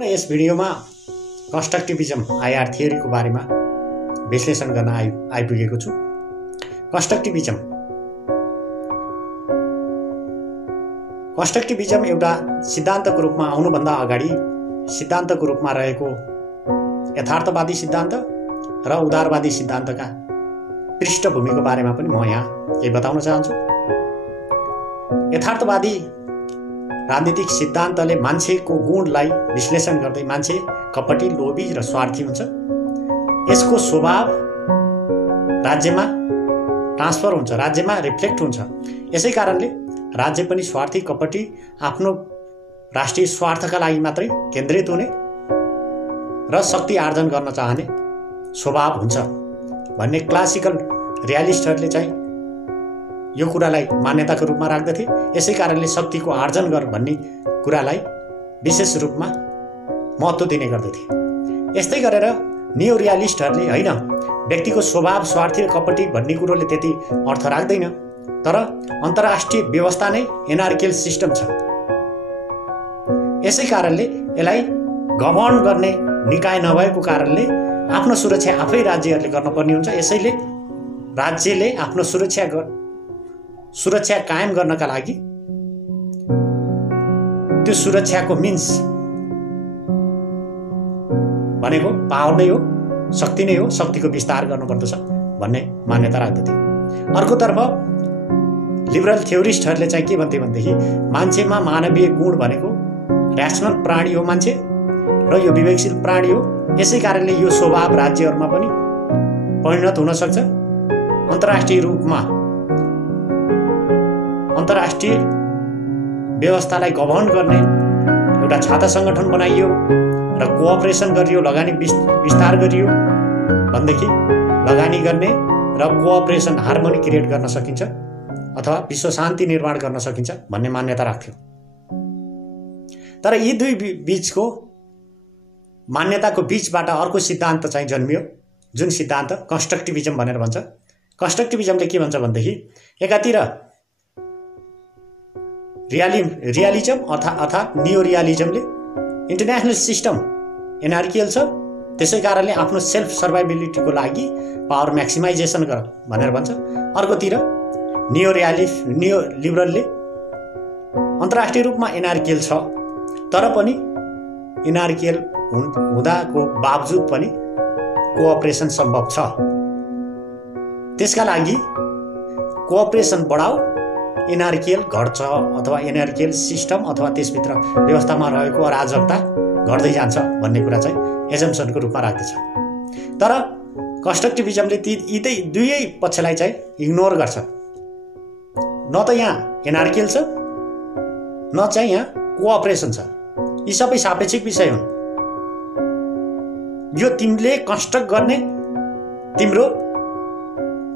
र यस भिडियोमा कन्स्ट्रक्टिभिजम आइआर थियोरीको बारेमा विश्लेषण गर्न आइपुगेको छु। कन्स्ट्रक्टिभिजम एउटा सिद्धान्तको रूपमा आउनुभन्दा अगाडि सिद्धान्तको रूपमा रहेको यथार्थवादी सिद्धान्त र उदारवादी सिद्धान्तका पृष्ठभूमिको बारेमा पनि म यहाँ केही बताउन चाहन्छु। यथार्थवादी राजनीतिक सिद्धान्तले मान्छेको गुणलाई विश्लेषण गर्दै मान्छे कपटी, लोभी र स्वार्थी हुन्छ। यसको स्वभाव राज्यमा ट्रान्सफर हुन्छ, राज्यमा रिफ्लेक्ट हुन्छ। यसै कारणले राज्य पनि स्वार्थी, कपटी, आफ्नो राष्ट्रिय स्वार्थका लागि मात्रै केन्द्रित हुने र शक्ति आर्जन गर्न चाहने स्वभाव हुन्छ भन्ने क्लासिकल रियालिस्टहरूले चाहिँ यो कुरालाई मान्यताको रूपमा राख्दथे। यसै कारणले शक्तिको आर्जन गर भन्ने कुरालाई विशेष रूपमा महत्त्व दिने गर्दथे। यस्तै गरेर न्यू रियालिस्टहरूले होइन, व्यक्तिको स्वभाव स्वार्थी र कपटी भन्ने कुरोले त्यति अर्थ राख्दैन, तर अन्तर्राष्ट्रिय व्यवस्था नै एनार्कियल सिस्टम छ। यसै कारणले यसलाई गभर्न गर्ने निकाय नभएको कारणले आफ्नो सुरक्षा आफै राज्यहरूले गर्नुपर्ने हुन्छ। यसैले राज्यले आफ्नो सुरक्षा कायम गर्नका लागि त्यो सुरक्षाको मिन्स भनेको पावर नै हो, शक्ति नै हो, शक्तिको विस्तार गर्नुपर्दछ भन्ने मान्यता राख्दथे। अर्कोतर्फ लिबरल थ्योरिस्टहरूले चाहिँ के भन्थे भनेदेखि मान्छेमा मानवीय गुण भनेको ऱ्यासनल प्राणी हो मान्छे र यो विवेकशील प्राणी हो। यसै कारणले यो स्वभाव राज्यहरूमा पनि परिणत हुन सक्छ। अन्तर्राष्ट्रिय रूपमा अन्तर्राष्ट्रिय व्यवस्थालाई गभर्न गर्ने एउटा छाता सङ्गठन बनाइयो र कोअपरेसन गरियो, लगानी विस्तार गरियो भनेदेखि लगानी गर्ने र कोअपरेसन हार्मोनी क्रिएट गर्न सकिन्छ अथवा विश्व शान्ति निर्माण गर्न सकिन्छ भन्ने मान्यता राख्थ्यो। तर यी दुई बीचको मान्यताको बीचबाट अर्को सिद्धान्त चाहिँ जन्मियो, जुन सिद्धान्त कन्स्ट्रक्टिभिजम भनेर भन्छ। कन्स्ट्रक्टिभिजमले के भन्छ भनेदेखि एकातिर रियालिजम अर्थात् नियो रियालिजमले इन्टरनेसनल सिस्टम एनार्कियल छ, त्यसै कारणले आफ्नो सेल्फ सर्भाइबिलिटीको लागि पावर म्याक्सिमाइजेसन गर भनेर भन्छ। अर्कोतिर नियो लिबरलले अन्तर्राष्ट्रिय रूपमा एनार्कियल छ, तर पनि एनार्कियल हुँदाको बावजुद पनि कोअपरेसन सम्भव छ। त्यसका लागि कोअपरेसन बढाऊ, एनार्कियल घट्छ अथवा एनार्कियल सिस्टम अथवा त्यसभित्र व्यवस्थामा रहेको अराजकता घट्दै जान्छ भन्ने कुरा चाहिँ एजम्पसनको रूपमा राख्दछ। तर कन्स्ट्रक्टिभिजमले यी दुवै पक्षलाई चाहिँ इग्नोर गर्छ। न त यहाँ एनार्कियल छ, न चाहिँ यहाँ कोअपरेसन छ। यी सबै सापेक्षिक विषय हुन्। यो तिमीले कन्स्ट्रक्ट गर्ने तिम्रो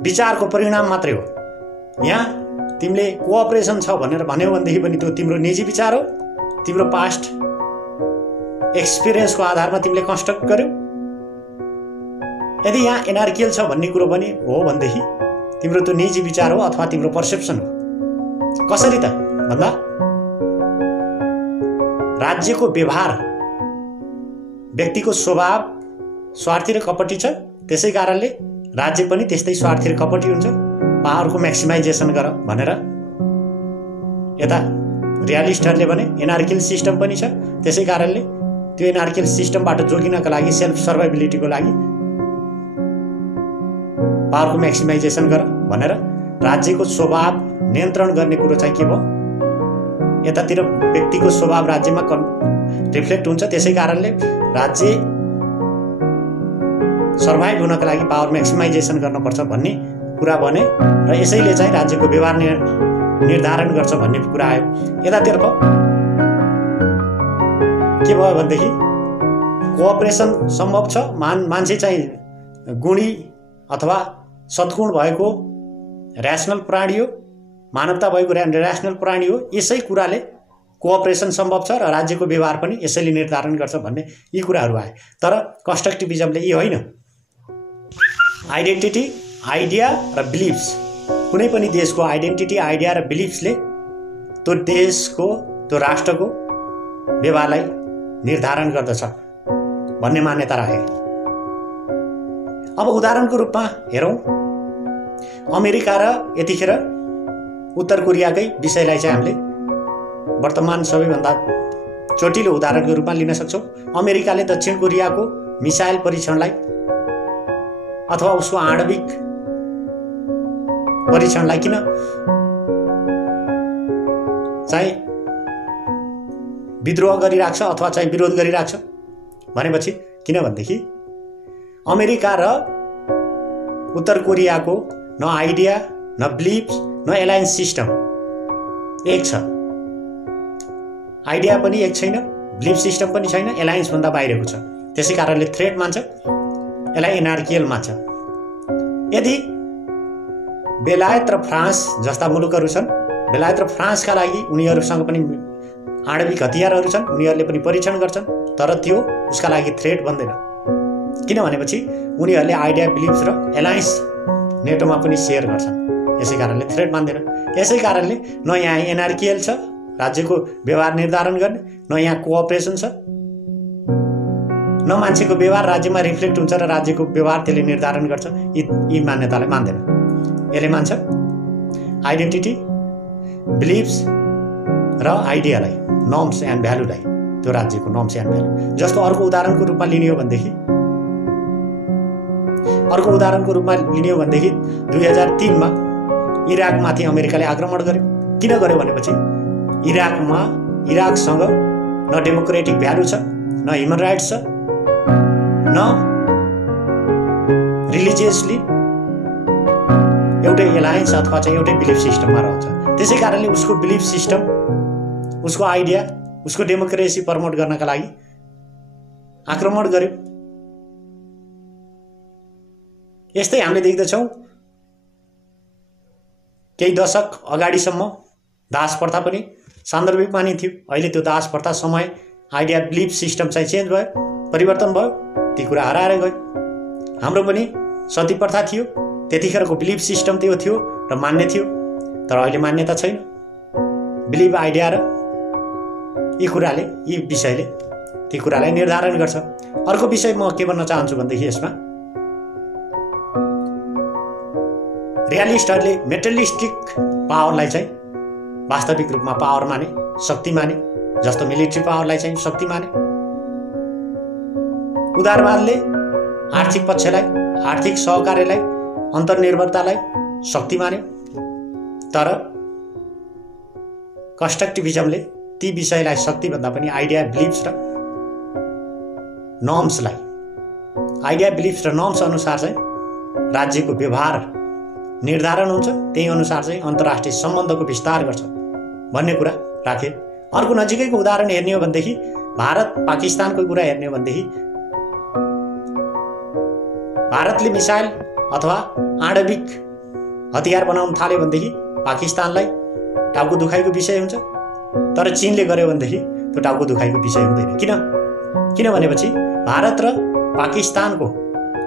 विचारको परिणाम मात्रै हो। यहाँ तिमीले कोअपरेसन छ भनेर भन्यौ भनेदेखि पनि त्यो तिम्रो निजी विचार हो, तिम्रो पास्ट एक्सपिरियन्सको आधारमा तिमीले कन्स्ट्रक्ट गर्यौ। यदि यहाँ एनार्कियल छ भन्ने कुरो पनि हो भनेदेखि तिम्रो त्यो निजी विचार हो अथवा तिम्रो पर्सेप्सन हो। कसरी त भन्दा राज्यको व्यवहार, व्यक्तिको स्वभाव स्वार्थी र कपटी छ, त्यसै कारणले राज्य पनि त्यस्तै स्वार्थी र कपटी हुन्छ। पावरको म्याक्सिमाइजेसन गर भनेर यता रियालिस्टहरूले भने एनार्कियल सिस्टम पनि छ, त्यसै कारणले त्यो एनार्कियल सिस्टमबाट जोगिनका लागि सेल्फ सर्भाइबिलिटीको लागि पावरको म्याक्सिमाइजेसन गर भनेर राज्यको स्वभाव नियन्त्रण गर्ने कुरो चाहिँ के भयो, यतातिर व्यक्तिको स्वभाव राज्यमा रिफ्लेक्ट हुन्छ। त्यसै कारणले राज्य सर्भाइभ हुनका लागि पावर म्याक्सिमाइजेसन गर्नुपर्छ भन्ने कुरा भने र यसैले चाहिँ राज्यको व्यवहार निर्धारण गर्छ भन्ने कुरा आयो। यतातिर के भयो भनेदेखि कोअपरेसन सम्भव छ, मान्छे चाहिँ गुणी अथवा सद्गुण भएको ऱ्यासनल प्राणी हो, मानवता भएको ऱ्यासनल प्राणी हो। यसै कुराले कोअपरेसन सम्भव छ र राज्यको व्यवहार पनि यसैले निर्धारण गर्छ भन्ने यी कुराहरू आए। तर कन्स्ट्रक्टिभिजमले यी होइन, आइडेन्टिटी, आइडिया र बिलिफ्स, कुनै पनि देशको आइडेन्टिटी, आइडिया र बिलिफ्सले त्यो देशको, त्यो राष्ट्रको व्यवहारलाई निर्धारण गर्दछ भन्ने मान्यता राखे। अब उदाहरणको रूपमा हेरौँ, अमेरिका र यतिखेर उत्तर कोरियाकै विषयलाई चाहिँ हामीले वर्तमान सबैभन्दा चोटिलो उदाहरणको रूपमा लिन सक्छौँ। अमेरिकाले दक्षिण कोरियाको मिसाइल परीक्षणलाई अथवा उसको आणविक परीक्षणलाई किन चाहिँ विद्रोह गरिराख्छ अथवा चाहिँ विरोध गरिराख्छ भनेपछि, किनभनेदेखि अमेरिका र उत्तर कोरियाको न आइडिया, न बिलिफ्स, न एलायन्स सिस्टम एक छ। आइडिया पनि एक छैन, बिलिफ सिस्टम पनि छैन, एलायन्स भन्दा बाहिरको छ। त्यसै कारणले थ्रेट मान्छ, यसलाई एनार्कियल मान्छ। यदि बेलायत र फ्रान्स जस्ता मुलुकहरू छन्, बेलायत र फ्रान्सका लागि उनीहरूसँग पनि आणविक हतियारहरू छन्, उनीहरूले पनि परीक्षण गर्छन्, तर त्यो उसका लागि थ्रेट बन्दैन। किनभनेपछि उनीहरूले आइडिया, बिलिफ्स र एलायन्स नेटोमा पनि सेयर गर्छन्, यसै कारणले थ्रेट मान्दैन। यसै कारणले न यहाँ एनार्कियल छ राज्यको व्यवहार निर्धारण गर्ने, न यहाँ कोअपरेसन छ, न मान्छेको व्यवहार राज्यमा रिफ्लेक्ट हुन्छ र राज्यको व्यवहार त्यसले निर्धारण गर्छ। यी मान्यतालाई मान्दैन। यसले मान्छ आइडेन्टिटी, बिलिफ्स र आइडियालाई, नर्म्स एन्ड भ्यालुलाई, त्यो राज्यको नर्म्स एन्ड भ्यालु। जस्तो अर्को उदाहरणको रूपमा लिने हो भनेदेखि 2003 मा इराकमाथि अमेरिकाले आक्रमण गर्यो। किन गर्यो भनेपछि इराकसँग न डेमोक्रेटिक भ्यालु छ, न ह्युमन राइट्स छ, न रिलिजियसली एउटै एलायन्स अथवा चाहिँ एउटै बिलिफ सिस्टममा रहन्छ। त्यसै कारणले उसको बिलिफ सिस्टम, उसको आइडिया, उसको डेमोक्रेसी प्रमोट गर्नका लागि आक्रमण गर्यो। यस्तै हामीले देख्दछौँ केही दशक अगाडिसम्म दास प्रथा पनि सान्दर्भिक मानिन्थ्यो। अहिले त्यो दास प्रथा समय, आइडिया, बिलिफ सिस्टम चाहिँ चेन्ज भयो, परिवर्तन भयो, ती कुरा हराएर गयो। हाम्रो पनि सती प्रथा थियो, त्यतिखेरको बिलिफ सिस्टम त्यो थियो र मान्य थियो, तर अहिले मान्यता छैन। बिलिफ, आइडिया र यी विषयले ती कुरालाई निर्धारण गर्छ। अर्को विषय म के भन्न चाहन्छु भनेदेखि यसमा रियालिस्टहरूले मेटेरियलिस्टिक पावरलाई चाहिँ वास्तविक रूपमा पावर माने, शक्ति माने। जस्तो मिलिट्री पावरलाई चाहिँ शक्ति माने। उदारवादले आर्थिक पक्षलाई, आर्थिक सहकार्यलाई, अन्तर्निर्भरतालाई शक्ति मान्यो, तर कन्स्ट्रक्टिभिजमले ती विषयलाई शक्ति भन्दा पनि आइडिया, बिलिफ्स र नर्म्सलाई, आइडिया, बिलिफ्स र नर्म्स अनुसार चाहिँ राज्यको व्यवहार निर्धारण हुन्छ, त्यही अनुसार चाहिँ अन्तर्राष्ट्रिय सम्बन्धको विस्तार गर्छ भन्ने कुरा राखे। अर्को नजिकैको उदाहरण हेर्ने हो भनेदेखि भारत पाकिस्तानको कुरा हेर्ने हो भनेदेखि भारतले मिसाइल अथवा आणविक हतियार बनाउन थाल्यो भनेदेखि पाकिस्तानलाई टाउको दुखाइको विषय हुन्छ, तर चीनले गर्यो भनेदेखि त्यो टाउको दुखाइको विषय हुँदैन। किनभनेपछि भारत र पाकिस्तानको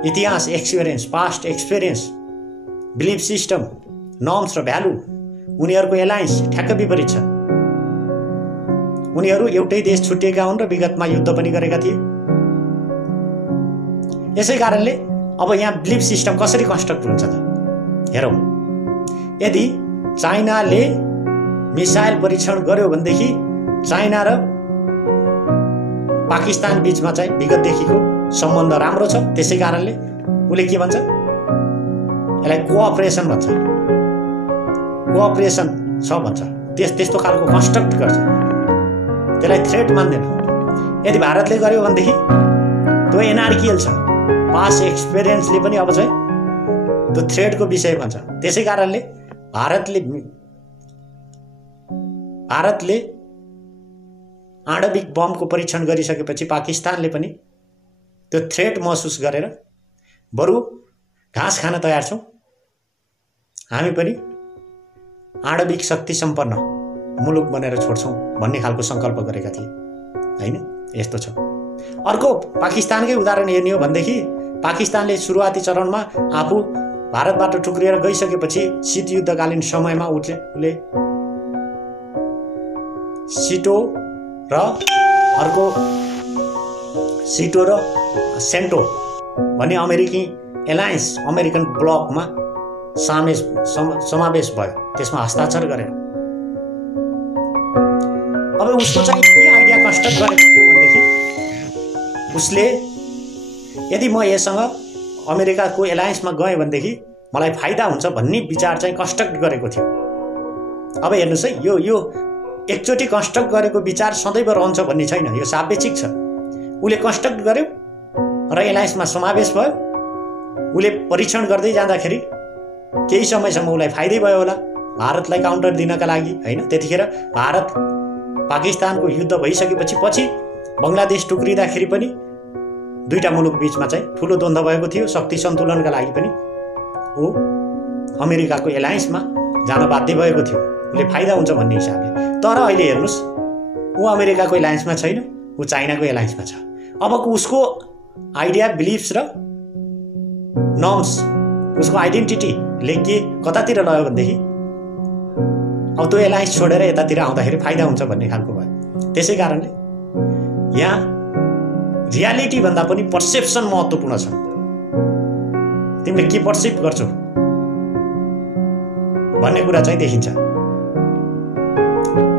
इतिहास, experience, past experience, belief system, norms र भ्यालु, उनीहरूको एलायन्स ठ्याक्क विपरीत छ। उनीहरू एउटै देश छुट्टिएका हुन् र विगतमा युद्ध पनि गरेका थिए। यसै कारणले अब यहाँ बिलिफ सिस्टम कसरी कन्स्ट्रक्ट हुन्छ त हेरौँ। यदि चाइनाले मिसाइल परीक्षण गर्यो भनेदेखि चाइना र पाकिस्तान बीचमा चाहिँ विगतदेखिको सम्बन्ध राम्रो छ, त्यसै कारणले उसले के भन्छ, यसलाई कोअपरेसन भन्छ, कोअपरेसन छ भन्छ, त्यस्तो खालको कन्स्ट्रक्ट गर्छ, त्यसलाई थ्रेट मान्दैन। यदि भारतले गर्यो भनेदेखि त्यो एनार्कियल छ, पास्ट एक्सपिरियन्सले पनि अब चाहिँ त्यो थ्रेटको विषय भन्छ। त्यसै कारणले भारतले आणविक बमको परीक्षण गरिसकेपछि पाकिस्तानले पनि त्यो थ्रेट महसुस गरेर बरु घाँस खान तयार छौँ, हामी पनि आणविक शक्ति सम्पन्न मुलुक बनेर छोड्छौँ भन्ने खालको सङ्कल्प गरेका थिए, होइन? यस्तो छ। अर्को पाकिस्तानकै उदाहरण हेर्ने हो भनेदेखि पाकिस्तानले सुरुवाती चरणमा आफू भारतबाट टुक्रिएर गइसकेपछि शीतयुद्धकालीन समयमा उसले सिटो र अर्को सिटो र सेन्टो भन्ने अमेरिकी एलायन्स अमेरिकन ब्लकमा समावेश भयो, त्यसमा हस्ताक्षर गरेर। अब उसको चाहिँ के आइडिया कन्स्ट्रक्ट गरेको थियो भनेदेखि उसले यदि म यससँग अमेरिकाको एलायन्समा गएँ भनेदेखि मलाई फाइदा हुन्छ भन्ने विचार चाहिँ कन्स्ट्रक्ट गरेको थियो। अब हेर्नुहोस् है, यो एकचोटि कन्स्ट्रक्ट गरेको विचार सदैव रहन्छ भन्ने छैन, यो सापेक्षिक छ। उसले कन्स्ट्रक्ट गर्यो र एलायन्समा समावेश भयो। उसले परीक्षण गर्दै जाँदाखेरि केही समयसम्म उसलाई फाइदै भयो होला भारतलाई काउन्टर दिनका लागि, होइन? त्यतिखेर भारत पाकिस्तानको युद्ध भइसकेपछि पछि बङ्गलादेश टुक्रिँदाखेरि पनि दुईटा मुलुक बीचमा चाहिँ ठुलो द्वन्द्व भएको थियो। शक्ति सन्तुलनका लागि पनि ऊ अमेरिकाको एलायन्समा जान बाध्य भएको थियो, उसले फाइदा हुन्छ भन्ने हिसाबले। तर अहिले हेर्नुहोस्, ऊ अमेरिकाको एलायन्समा छैन, ऊ चाइनाको एलायन्समा छ। अबको उसको आइडिया, बिलिफ्स र नर्म्स, उसको आइडेन्टिटीले के कतातिर लग्यो भनेदेखि अब त्यो एलायन्स छोडेर यतातिर आउँदाखेरि फाइदा हुन्छ भन्ने खालको भयो। त्यसै कारणले यहाँ रियालिटी भन्दा पनि पर्सेप्सन महत्त्वपूर्ण छ। तिमीले के पर्सिभ गर्छौ भन्ने कुरा चाहिँ देखिन्छ।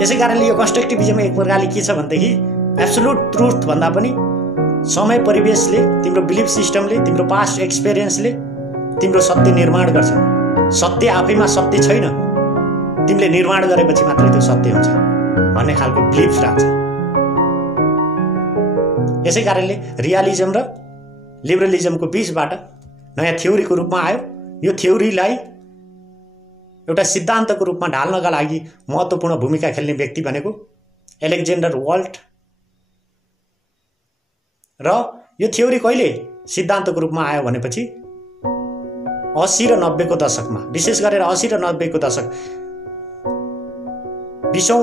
यसै कारणले यो कन्स्ट्रक्टिभिजम एक प्रकारले के छ भनेदेखि एब्सोल्युट ट्रुथ भन्दा पनि समय परिवेशले, तिम्रो बिलिफ सिस्टमले, तिम्रो पास्ट एक्सपिरियन्सले तिम्रो सत्य निर्माण गर्छ। सत्य आफैमा सत्य छैन, तिमीले निर्माण गरेपछि मात्रै त्यो सत्य हुन्छ भन्ने खालको बिलिफ राख्छ। यसै कारणले रियलिजम र लिबरलिजमको बीचबाट नयाँ थ्योरीको रूपमा आयो। यो थ्योरीलाई एउटा सिद्धान्तको रूपमा ढाल्नका लागि महत्त्वपूर्ण भूमिका खेल्ने व्यक्ति भनेको एलेक्जेन्डर वल्ट। र यो थ्योरी कहिले सिद्धान्तको रूपमा आयो भनेपछि 80 र 90 को दशकमा, विशेष गरेर 80 र 90 को दशक, 20औं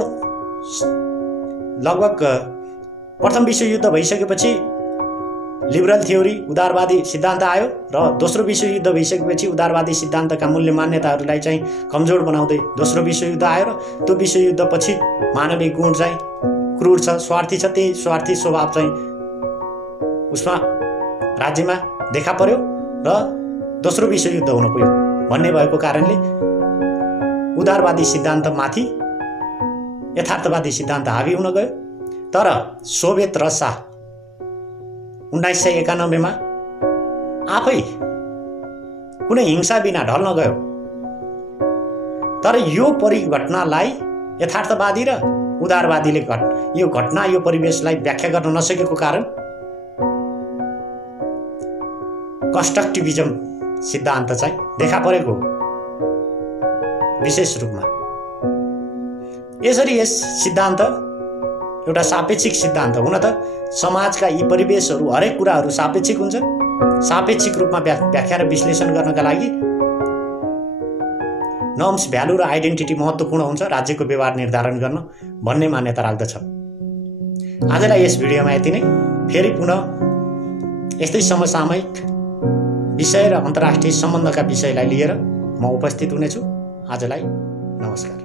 लगभग प्रथम विश्वयुद्ध भइसकेपछि लिबरल थ्योरी, उदारवादी सिद्धान्त आयो र दोस्रो विश्वयुद्ध भइसकेपछि उदारवादी सिद्धान्तका मूल्य मान्यताहरूलाई चाहिँ कमजोर बनाउँदै दोस्रो विश्वयुद्ध आयो र त्यो विश्वयुद्धपछि मानवीय गुण चाहिँ क्रूर छ, स्वार्थी छ। त्यही स्वार्थी स्वभाव चाहिँ उसमा राज्यमा देखा पर्यो र दोस्रो विश्वयुद्ध हुन पुग्यो भन्ने भएको कारणले उदारवादी सिद्धान्तमाथि यथार्थवादी सिद्धान्त हावी हुन गयो। तर सोभियत रसा 1991 मा आफै कुनै हिंसा बिना ढल्न गयो। तर यो परिघटनालाई यथार्थवादी र उदारवादीले यो घटना, यो परिवेशलाई व्याख्या गर्न नसकेको कारण कन्स्ट्रक्टिभिजम सिद्धान्त चाहिँ देखा परेको विशेष रूपमा। यसरी यस सिद्धान्त एउटा सापेक्षिक सिद्धान्त हुन त समाजका यी परिवेशहरू, हरेक कुराहरू सापेक्षिक हुन्छन्। सापेक्षिक रूपमा व्याख्या र विश्लेषण गर्नका लागि नर्म्स, भ्यालु र आइडेन्टिटी महत्त्वपूर्ण हुन्छ राज्यको व्यवहार निर्धारण गर्न भन्ने मान्यता राख्दछ। आजलाई यस भिडियोमा यति नै। फेरि पुनः यस्तै समसामयिक विषय र अन्तर्राष्ट्रिय सम्बन्धका विषयलाई लिएर म उपस्थित हुनेछु। आजलाई नमस्कार।